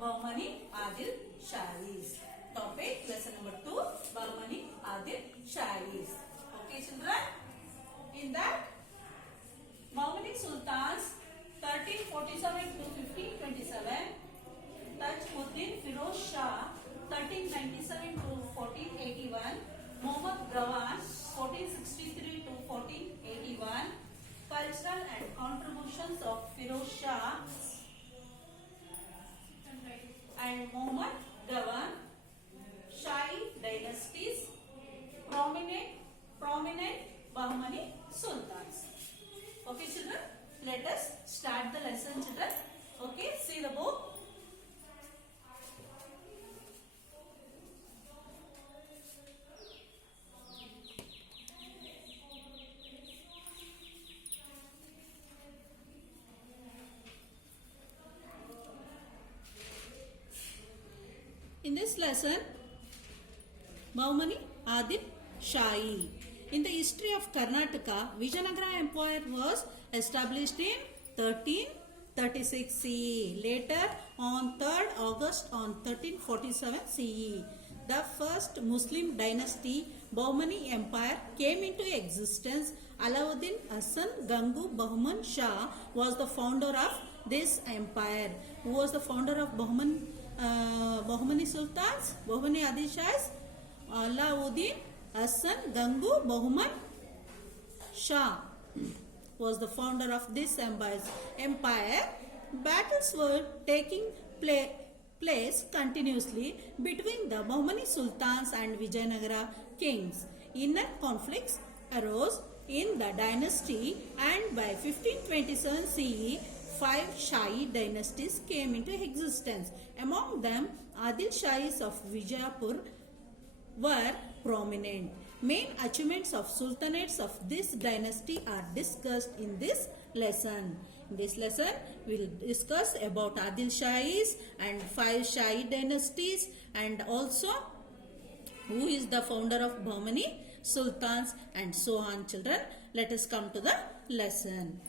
Bahmani Adil Shahis. Topic lesson number 2, Bahmani Adil Shahis. Okay children, in that Bahmani Sultans 1347 to 1527, Tajmuddin Firoz Shah 1397 to 1481, Muhammad Gawan 1463 to 1481, cultural and contributions of Firoz Shah and Muhammad Gawan, Shahi dynasties, prominent Bahmani Sultans. Okay children, let us start the lesson children. Okay, see the book. In this lesson, Bahmani Adil Shahi. In the history of Karnataka, Vijayanagara Empire was established in 1336 CE. Later, on 3rd August on 1347 CE, the first Muslim dynasty, Bahmani Empire, came into existence. Alauddin Hasan Gangu Bahman Shah was the founder of this empire. Who was the founder of Bahmani Sultans, Bahmani Adil Shahis? Alauddin Hasan Gangu Bahman Shah was the founder of this empire. Battles were taking place continuously between the Bahmani Sultans and Vijayanagara kings. Inner conflicts arose in the dynasty, and by 1527 CE, 5 Shahi dynasties came into existence. Among them, Adil Shahis of Vijayapur were prominent. Main achievements of sultanates of this dynasty are discussed in this lesson. In this lesson, we will discuss about Adil Shahis and 5 Shahi dynasties, and also who is the founder of Bahmani Sultans, and so on children. Let us come to the lesson.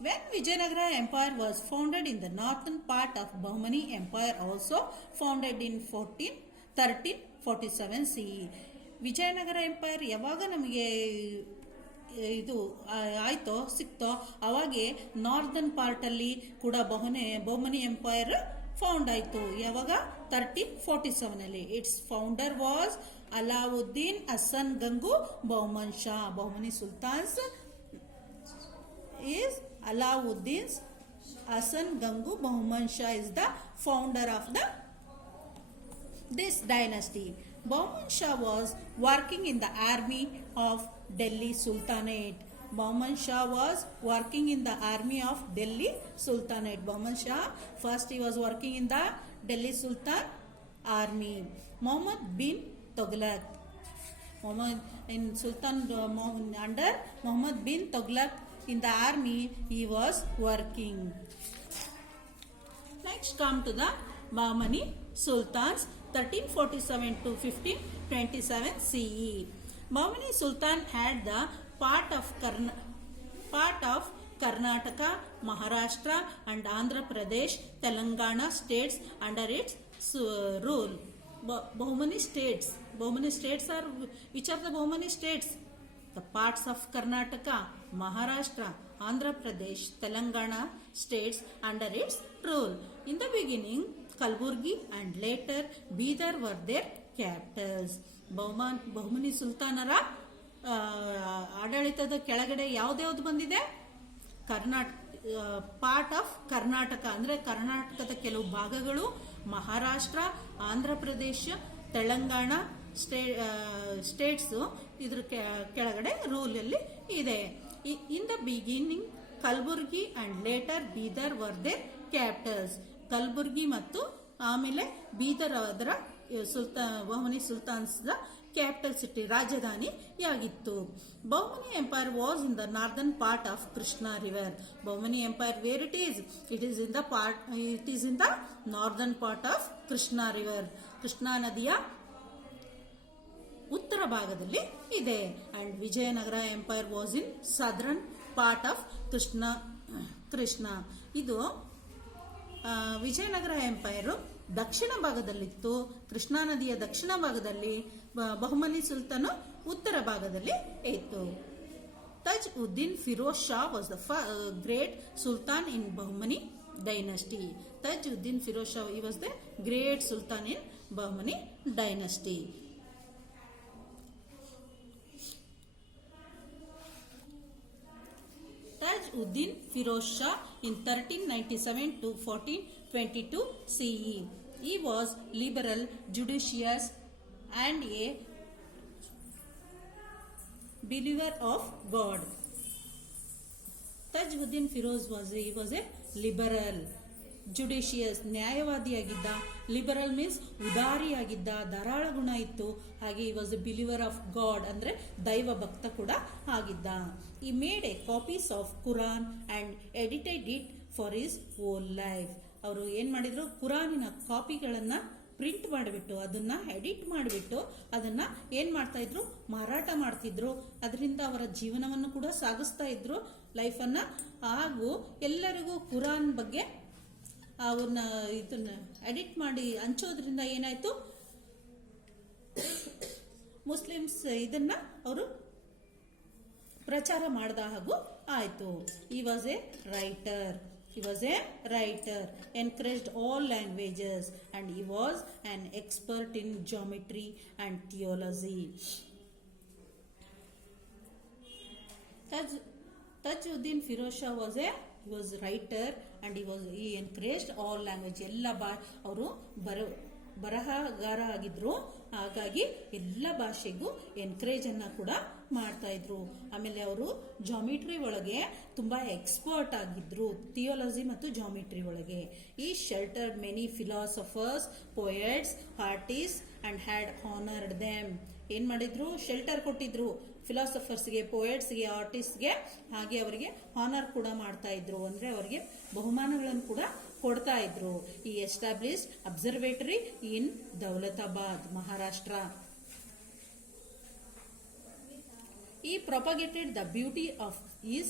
When Vijayanagara Empire was founded in the northern part of Bahmani Empire, also founded in 1347 CE. Vijayanagara empire ಯಾವಾಗ ನಮಗೆ ಇದು ಆಯ್ತೋ ಸಿಕ್ತೋ ಅವಾಗೆ northern ಪಾರ್ಟಲ್ಲಿ ಕೂಡ Bahmani empire found ಆಯಿತು. ಯಾವಾಗ 1347 it's founder was Alauddin Hasan Gangu Bahman Shah. Bahmani sultans is Alauddin Hasan Gangu Bahman Shah is the founder of this dynasty. Bahman Shah was working in the army of Delhi Sultanate. Bahman Shah was working in the army of Delhi Sultanate. Bahman Shah first he was working in the Delhi Sultan army. Muhammad bin Tughlaq. In Sultan under Muhammad bin Tughlaq in the army he was working. Next come to the Bahmani Sultans 1347 to 1527 CE. Bahmani Sultan had the part of Karnataka, Maharashtra and Andhra Pradesh, Telangana states under its rule. Bahmani states are, which are the Bahmani states? The parts of Karnataka, Maharashtra, Andhra Pradesh, Telangana states under its rule. In the beginning, Kalburgi and later Bidar were their capitals. Bahmani ಸುಲ್ತಾನರ ಆಡಳಿತದ ಕೆಳಗಡೆ ಯಾವ್ದು ಬಂದಿದೆ? Part of Karnataka ಅಂದ್ರೆ ಕರ್ನಾಟಕದ ಕೆಲವು ಭಾಗಗಳು, Maharashtra, Andhra Pradesh, Telangana States ಇದ್ರ ಕೆಳಗಡೆ ರೂಲ್ ಅಲ್ಲಿ ಇದೆ. In the beginning Kalburgi and later Bidar were their capitals. Kalburgi ಮತ್ತು ಆಮೇಲೆ ಬೀದರ್ ಅದರ ಬಹುಮನಿ ಸುಲ್ತಾನ್ಸ್ ಕ್ಯಾಪಿಟಲ್ ಸಿಟಿ, ರಾಜಧಾನಿಯಾಗಿತ್ತು. Bahmani empire was in the northern part of Krishna river. Bahmani empire where it is in the northern part of Krishna river. Krishna ನದಿಯ ಉತ್ತರ ಭಾಗದಲ್ಲಿ ಇದೆ. And Vijayanagara empire was in southern part of Krishna. ಇದು Vijayanagara empire ದಕ್ಷಿಣ ಭಾಗದಲ್ಲಿತ್ತು, ಕೃಷ್ಣಾ ನದಿಯ ದಕ್ಷಿಣ ಭಾಗದಲ್ಲಿ, ಬಹುಮನಿ ಸುಲ್ತಾನು ಉತ್ತರ ಭಾಗದಲ್ಲಿ ಇತ್ತು. Taj Uddin Firoz Shah was the great sultan in Bahmani dynasty. Taj Uddin Firoz Shah, he was the great sultan in Bahmani dynasty. Taj Uddin Firoz Shah in 1397 to 1422 CE. He was liberal, judicious and a believer of God. Taj Uddin Firoz was a liberal, judicious, ನ್ಯಾಯವಾದಿಯಾಗಿದ್ದ. Liberal means ಉದಾರಿಯಾಗಿದ್ದ, ಧಾರಾಳ ಗುಣ ಇತ್ತು. ಹಾಗೆ he was a believer of God, ಅಂದರೆ ದೈವ ಭಕ್ತ ಕೂಡ ಆಗಿದ್ದ. He made a copies of Quran and edited it for his whole life. ಅವರು ಏನು ಮಾಡಿದ್ರು, ಕುರಾನಿನ ಕಾಪಿಗಳನ್ನು ಪ್ರಿಂಟ್ ಮಾಡಿಬಿಟ್ಟು ಅದನ್ನು ಎಡಿಟ್ ಮಾಡಿಬಿಟ್ಟು ಅದನ್ನು ಏನು ಮಾಡ್ತಾ ಇದ್ರು, ಮಾರಾಟ ಮಾಡ್ತಿದ್ರು. ಅದರಿಂದ ಅವರ ಜೀವನವನ್ನು ಕೂಡ ಸಾಗಿಸ್ತಾ ಇದ್ರು, ಲೈಫನ್ನು. ಹಾಗೂ ಎಲ್ಲರಿಗೂ ಕುರಾನ್ ಬಗ್ಗೆ ಅವನ್ನ ಇದನ್ನ ಎಡಿಟ್ ಮಾಡಿ ಹಂಚೋದ್ರಿಂದ ಏನಾಯ್ತು, ಮುಸ್ಲಿಮ್ಸ್ ಇದನ್ನ ಅವರು ಪ್ರಚಾರ ಮಾಡಿದ ಹಾಗೂ ಆಯಿತು. ಈ was A writer. He was a writer, encouraged all languages, and he was an expert in geometry and theology. Tajuddin Firoz Shah was writer, and he encouraged all language. ಎಲ್ಲ ಅವರು ಬರಹಗಾರ ಆಗಿದ್ರು. ಹಾಗಾಗಿ ಎಲ್ಲ ಭಾಷೆಗೂ ಎನ್ಕರೇಜ್ ಅನ್ನ ಕೂಡ ಮಾಡ್ತಾ ಇದ್ರು. ಆಮೇಲೆ ಅವರು ಜಾಮಿಟ್ರಿ ಒಳಗೆ ತುಂಬಾ ಎಕ್ಸ್ಪರ್ಟ್ ಆಗಿದ್ರು, ಥಿಯೋಲಜಿ ಮತ್ತು ಜಾಮಿಟ್ರಿ ಒಳಗೆ. ಈ ಶೆಲ್ಟರ್ಡ್ many philosophers, poets, artist and had honoured them. ಏನ್ ಮಾಡಿದ್ರು, ಶೆಲ್ಟರ್ ಕೊಟ್ಟಿದ್ರು ಫಿಲಾಸಫರ್ಸ್ಗೆ, ಪೋಯಟ್ಸ್ಗೆ, ಆರ್ಟಿಸ್ಟ್ಗೆ. ಹಾಗೆ ಅವರಿಗೆ ಹಾನರ್ ಕೂಡ ಮಾಡ್ತಾ ಇದ್ರು, ಅಂದ್ರೆ ಅವರಿಗೆ ಬಹುಮಾನಗಳನ್ನು ಕೂಡ ಕೊಡ್ತಾ ಇದ್ರು. ಈ establish observatory in Daulatabad, Maharashtra. He propagated the beauty of his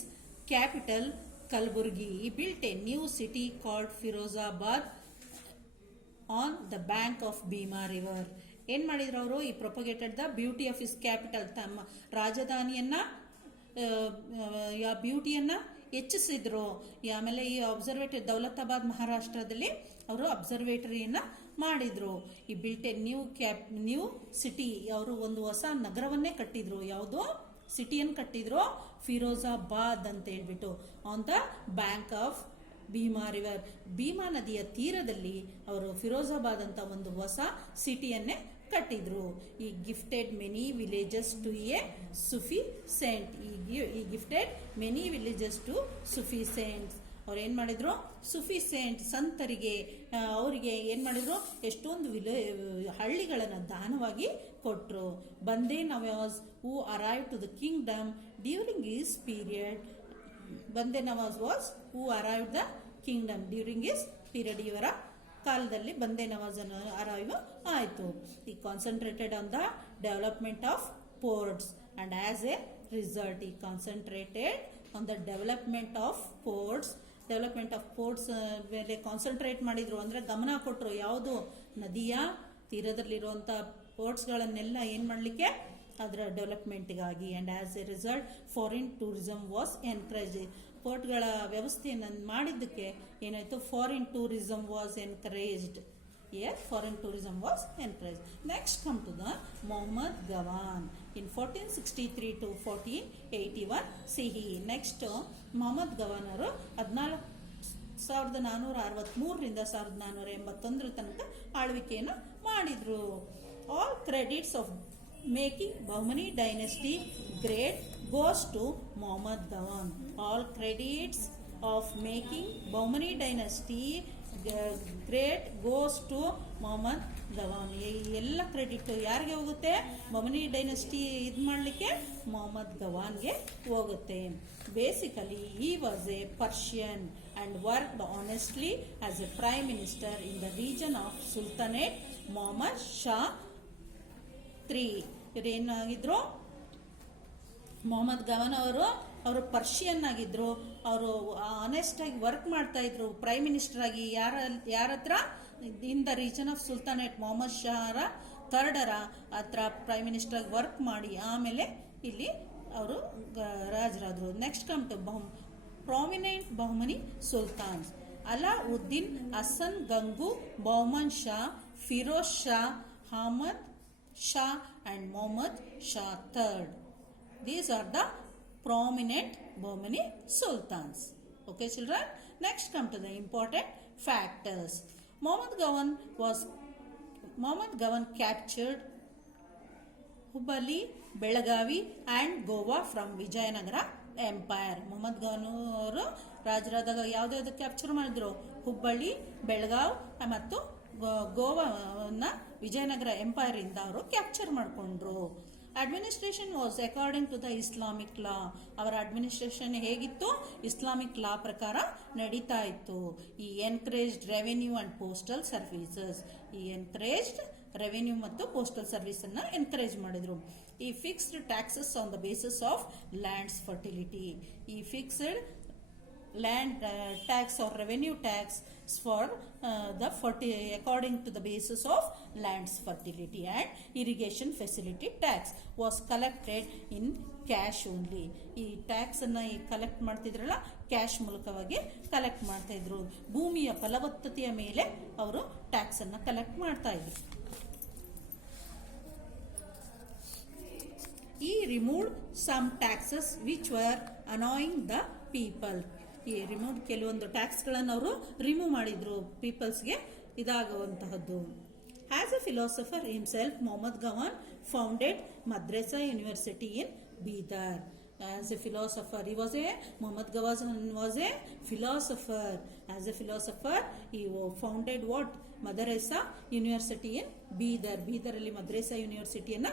capital Kalburgi. He built a new city called Firozabad on the bank of Bhima river. ಏನ್ ಮಾಡಿದ್ರು ಅವರು, he propagated the beauty of his capital, ತಮ್ಮ ರಾಜಧಾನಿಯನ್ನ ಬ್ಯೂಟಿಯನ್ನ ಹೆಚ್ಚಿಸಿದ್ರು. ಆಮೇಲೆ ಈ observatory Daulatabad ಮಹಾರಾಷ್ಟ್ರದಲ್ಲಿ ಅವರು ಅಬ್ಸರ್ವೇಟರಿಯನ್ನ ಮಾಡಿದ್ರು. ಈ ಬಿಲ್ಟ್ ಎ ನ್ಯೂ ಸಿಟಿ, ಅವರು ಒಂದು ಹೊಸ ನಗರವನ್ನೇ ಕಟ್ಟಿದ್ರು. ಯಾವುದೋ ಸಿಟಿಯನ್ನು ಕಟ್ಟಿದ್ರು, ಫಿರೋಜಾಬಾದ್ ಅಂತ ಹೇಳ್ಬಿಟ್ಟು, on the bank of Bhima river. Bhima ನದಿಯ ತೀರದಲ್ಲಿ ಅವರು ಫಿರೋಜಾಬಾದ್ ಅಂತ ಒಂದು ಹೊಸ ಸಿಟಿಯನ್ನೇ ಕಟ್ಟಿದ್ರು. He gifted many villages to a Sufi saint. He gifted many villages to Sufi saints. ಅವ್ರು ಏನ್ ಮಾಡಿದ್ರು, ಸುಫಿ ಸೇಂಟ್ ಸಂತರಿಗೆ, ಅವರಿಗೆ ಏನ್ ಮಾಡಿದ್ರು, ಎಷ್ಟೊಂದು ಹಳ್ಳಿಗಳನ್ನು ದಾನವಾಗಿ ಕೊಟ್ರು. Bande Nawaz who arrive to the kingdom during his period. Bande Nawaz was who arrive the kingdom during his period. ಇವರ ಕಾಲದಲ್ಲಿ ಬಂದೇ ನವಾಜ್ ಅರೈವ್ ಆಯಿತು. He concentrated on the development of ports, and as a result he concentrated on the development of ports. Development of ports ಮೇಲೆ concentrate ಮಾಡಿದ್ರು, ಅಂದ್ರೆ ಗಮನ ಕೊಟ್ಟರು. ಯಾವುದು, ನದಿಯ ತೀರದಲ್ಲಿರುವಂಥ ಪೋರ್ಟ್ಸ್ಗಳನ್ನೆಲ್ಲ ಏನು ಮಾಡಲಿಕ್ಕೆ, ಅದರ ಡೆವಲಪ್ಮೆಂಟ್ಗಾಗಿ. And as a result foreign tourism was encourage. ಪೋರ್ಟ್ಗಳ ವ್ಯವಸ್ಥೆಯನ್ನು ಮಾಡಿದ್ದಕ್ಕೆ ಏನಾಯಿತು, foreign tourism was encouraged. Foreign tourism was encourage. Next come to the Mohammad Gawan in 1463 to 1481 CE. Next Mohammad Gawan ಅವರು 1463ರಿಂದ 1481 ತನಕ ಆಳ್ವಿಕೆಯನ್ನು ಮಾಡಿದ್ರು. All credits of making Bahmani dynasty great goes to Muhammad Gawan. All credits of making Bahmani dynasty great goes to Muhammad Gawan. ಎಲ್ಲ credit ಯಾರಿಗೆ ಹೋಗುತ್ತೆ, Bahmani dynasty ಇದು ಮಾಡಲಿಕ್ಕೆ ಮೊಹಮ್ಮದ್ ಗವಾನ್ಗೆ ಹೋಗುತ್ತೆ. Basically he was a Persian and worked honestly as a prime minister in the region of Sultanate Muhammad Shah III. ಇವರೇನಾಗಿದ್ರು, ಮೊಹಮ್ಮದ್ ಗವಾನ್ ಅವರು Persian ಆಗಿದ್ರು. ಅವರು ಆನೆಸ್ಟ್ ಆಗಿ ವರ್ಕ್ ಮಾಡ್ತಾ ಇದ್ರು ಪ್ರೈಮ್ ಮಿನಿಸ್ಟರ್ ಆಗಿ. ಯಾರ ಹತ್ರ? In the region of sultanate Mohammad ಶಾಹರ ಥರ್ಡರ ಹತ್ರ ಪ್ರೈಮ್ ಮಿನಿಸ್ಟರ್ ಆಗಿ ವರ್ಕ್ ಮಾಡಿ ಆಮೇಲೆ ಇಲ್ಲಿ ಅವರು ರಾಜರಾದರು. Next come to prominent Bahmani sultans: Alauddin, Hasan Gangu, Bahman Shah, Firoz Shah, Ahmad Shah and Muhammad Shah III. These are the prominent Bahmani sultans. Okay, children. Next, come to the important factors. Muhammad Gawan captured Hubballi, Belagavi, and Goa from Vijayanagara Empire. Mohammad Gawan ಅವರು ರಾಜರಾದಾಗ ಯಾವ್ದಾವ್ದು capture ಮಾಡಿದ್ರು? ಹುಬ್ಬಳ್ಳಿ, ಬೆಳಗಾವ್ ಮತ್ತು ಗೋವಾನ Vijayanagara empire ಇಂದ ಅವರು capture ಮಾಡಿಕೊಂಡ್ರು. Administration was according to the Islamic law. ಅವರ administration ಹೇಗಿತ್ತು? Islamic law ಪ್ರಕಾರ ನಡೀತಾ ಇತ್ತು. He encouraged revenue and postal services. He encouraged revenue ಮತ್ತು ಪೋಸ್ಟಲ್ ಸರ್ವಿಸ್ ಅನ್ನ ಎನ್ಕರೇಜ್ ಮಾಡಿದ್ರು. He fixed taxes on the basis of lands fertility. He fixed land tax or revenue tax for according to the basis of land's fertility, and irrigation facility tax was collected in cash only. ಈ tax ಅನ್ನ collect ಮಾಡ್ತಿದ್ರಲ್ಲ, cash ಮೂಲಕವಾಗಿ collect ಮಾಡ್ತಾ ಇದ್ರು. ಭೂಮಿಯ ಫಲವತ್ತತೆಯ ಮೇಲೆ ಅವರು tax ಅನ್ನ ಕಲೆಕ್ಟ್ ಮಾಡ್ತಾ ಇದ್ರು. He removed some taxes which were annoying the people. ಈ ರಿಮೂವ್ ಕೆಲವೊಂದು ಟ್ಯಾಕ್ಸ್ಗಳನ್ನು ಅವರು ರಿಮೂವ್ ಮಾಡಿದ್ರು, ಪೀಪಲ್ಸ್ಗೆ ಇದಾಗುವಂತಹದ್ದು. As a philosopher himself, Mohammed Gawan founded Madrasa university in Bidar. As a philosopher, Muhammad Gawan was a philosopher. As a philosopher, he founded what? Madrasa University in Bidar. Bidar ಅಲ್ಲಿ madrasa ಯೂನಿವರ್ಸಿಟಿಯನ್ನ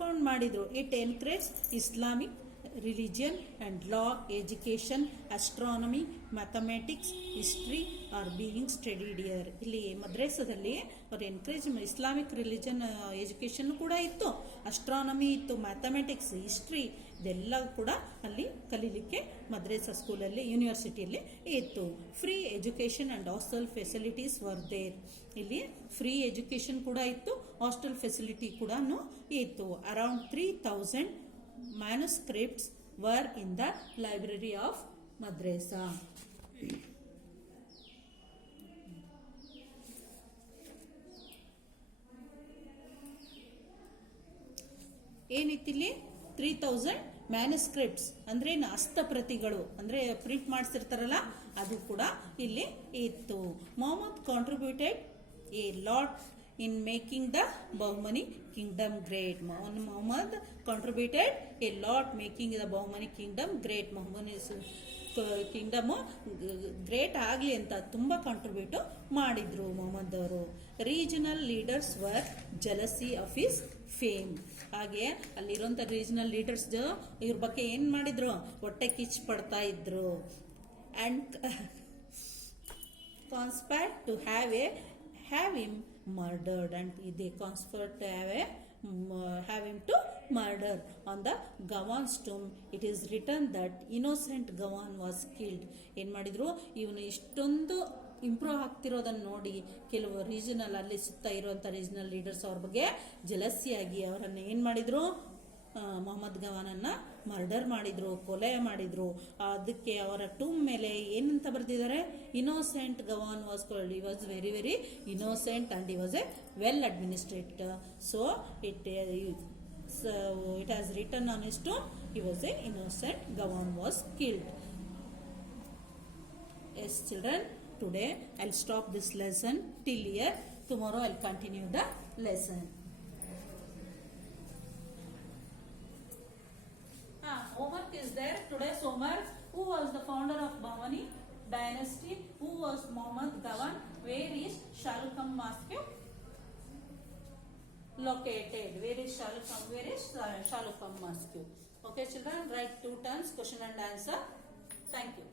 found ಮಾಡಿದ್ರು. It encourage Islamic religion and law, education, astronomy, mathematics, history are being studied here. ಇಲ್ಲಿ ಮದ್ರಸಾದಲ್ಲಿ ಅವರು encourage Islamic religion education ಕೂಡ ಇತ್ತು, astronomy ಇತ್ತು, mathematics, history ಇದೆಲ್ಲ ಕೂಡ ಅಲ್ಲಿ ಕಲೀಲಿಕ್ಕೆ ಮದ್ರಸಾ ಸ್ಕೂಲಲ್ಲಿ ಯೂನಿವರ್ಸಿಟಿಯಲ್ಲಿ ಇತ್ತು. Free education and hostel facilities were there. ಇಲ್ಲಿ ಫ್ರೀ ಎಜುಕೇಶನ್ ಕೂಡ ಇತ್ತು, ಹಾಸ್ಟೆಲ್ ಫೆಸಿಲಿಟಿ ಕೂಡ ಇತ್ತು. Around 3000 manuscripts were in the library of madrasa. ಏನಿತ್ತಿಲ್ಲಿ 3000 ಮ್ಯಾನುಸ್ಕ್ರಿಪ್ಟ್ಸ್ ಅಂದ್ರೆ ಹಸ್ತಪ್ರತಿಗಳು, ಅಂದ್ರೆ ಪ್ರಿಂಟ್ ಮಾಡಿಸಿರ್ತಾರಲ್ಲ ಅದು ಕೂಡ ಇಲ್ಲಿ ಇತ್ತು. Mohammed contributed a lot in making the Bahmani kingdom great. Muhammad contributed a lot making the Bahmani kingdom great. Bahmani Kingdom great ಆಗಲಿ ಅಂತ ತುಂಬ ಕಾಂಟ್ರಿಬ್ಯೂಟ್ ಮಾಡಿದ್ರು ಮೊಹಮ್ಮದ್ ಅವರು. Regional leaders var jealousy of his fame. ಹಾಗೆ ಅಲ್ಲಿರುವಂಥ ರೀಜನಲ್ ಲೀಡರ್ಸ್ ಇವ್ರ ಬಗ್ಗೆ ಏನು ಮಾಡಿದ್ರು? ಹೊಟ್ಟೆ ಕಿಚ್ಚು ಪಡ್ತಾ ಇದ್ರು. And conspired to have him murdered, and they conspired to have him to murder. On the Gawan's tomb it is written that innocent Gawan was killed. ಏನು ಮಾಡಿದ್ರು? ಇವನು ಇಷ್ಟೊಂದು ಇಂಪ್ರೂವ್ ಆಗ್ತಿರೋದನ್ನು ನೋಡಿ ಕೆಲವು ರೀಜನಲ್ ಅಲ್ಲಿ ಸುತ್ತ ಇರುವಂಥ ರೀಜನಲ್ ಲೀಡರ್ಸ್ ಅವ್ರ ಬಗ್ಗೆ ಜಲಸಿಯಾಗಿ ಅವರನ್ನು ಏನು ಮಾಡಿದ್ರು? ಮೊಹಮ್ಮದ್ ಗವಾನನ್ನ ಮರ್ಡರ್ ಮಾಡಿದ್ರು, ಕೊಲೆ ಮಾಡಿದ್ರು. ಅದಕ್ಕೆ ಅವರ ಟೂಮ್ ಮೇಲೆ ಏನಂತ ಬರೆದಿದ್ದಾರೆ? Innocent Gawan was called. He was very very innocent and he was A well administrator. So it has written on his tomb, he was A innocent Gawan was killed. Yes children, today I'll stop this lesson till here. Tomorrow I'll continue the lesson. Homework is there. Today's homework: who was the founder of Bahmani dynasty? Who was Muhammad Gawan? Where is Shahrukh Mosque located? Where is Shahrukh Mosque? Okay children, write 2 turns question and answer. Thank you.